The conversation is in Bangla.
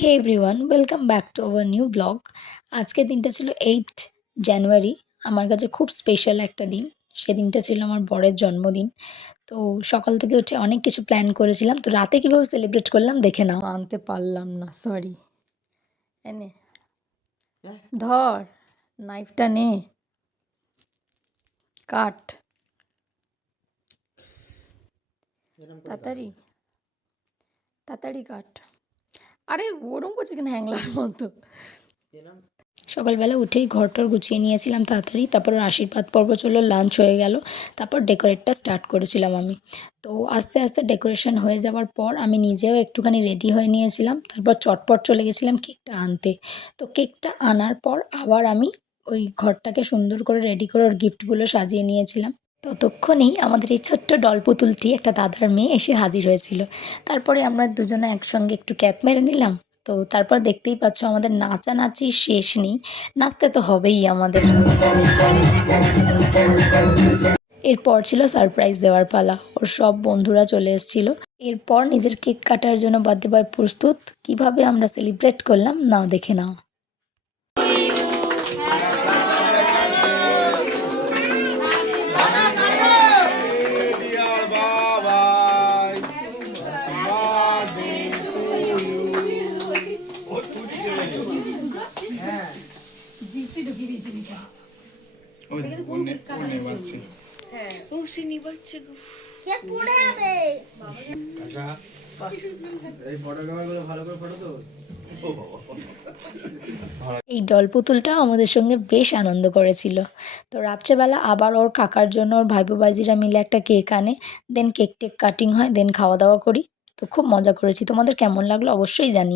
Hey everyone, welcome back to our new blog. আজকের দিনটা ছিল 8 জানুয়ারি। আমার কাছে খুব স্পেশাল একটা দিন। সেদিনটা ছিল আমার বরের জন্মদিন। তো সকাল থেকে উঠে অনেক কিছু প্ল্যান করেছিলাম। তো রাতে কীভাবে সেলিব্রেট করলাম দেখে নাও। আনতে পারলাম না, সরি। এনে ধর, নাইফটা নে, কাট তাড়াতাড়ি, তাড়াতাড়ি কাট। আরে ওরম করছে কেন হ্যাংলার মতো। সকালবেলা উঠেই ঘরটর গুছিয়ে নিয়েছিলাম তাড়াতাড়ি। তারপর ওর আশীর্বাদ পর্ব চললো, লাঞ্চ হয়ে গেল। তারপর ডেকোরেটটা স্টার্ট করেছিলাম আমি। তো আস্তে আস্তে ডেকোরেশন হয়ে যাওয়ার পর আমি নিজেও একটুখানি রেডি হয়ে নিয়েছিলাম। তারপর চটপট চলে গেছিলাম কেকটা আনতে। তো কেকটা আনার পর আবার আমি ওই ঘরটাকে সুন্দর করে রেডি করে ওর গিফটগুলো সাজিয়ে নিয়েছিলাম। ততক্ষণেই আমাদের এই ছোট্ট ডল পুতুলটি একটা দাদার মেয়ে এসে হাজির হয়েছিল। তারপরে আমরা দুজনে একসঙ্গে একটু ক্যাপ মেরে নিলাম। তো তারপর দেখতেই পাচ্ছ আমাদের নাচানাচি শেষ নেই, নাচতে তো হবেই আমাদের। এরপর ছিল সারপ্রাইজ দেওয়ার পালা। ওর সব বন্ধুরা চলে এসেছিল। এরপর নিজের কেক কাটার জন্য বার্থডে বয় প্রস্তুত। কিভাবে আমরা সেলিব্রেট করলাম নাও দেখে নাও। এই ডল পুতুলটা আমাদের সঙ্গে বেশ আনন্দ করেছিল। তো রাত্রেবেলা আবার ওর কাকার জন্য ওর ভাইপো ভাইজিরা মিলে একটা কেক আনে। দেন কেক টেক কাটিং হয়, দেন খাওয়া দাওয়া করি। তো খুব মজা করেছি। তোমাদের কেমন লাগলো অবশ্যই জানিও।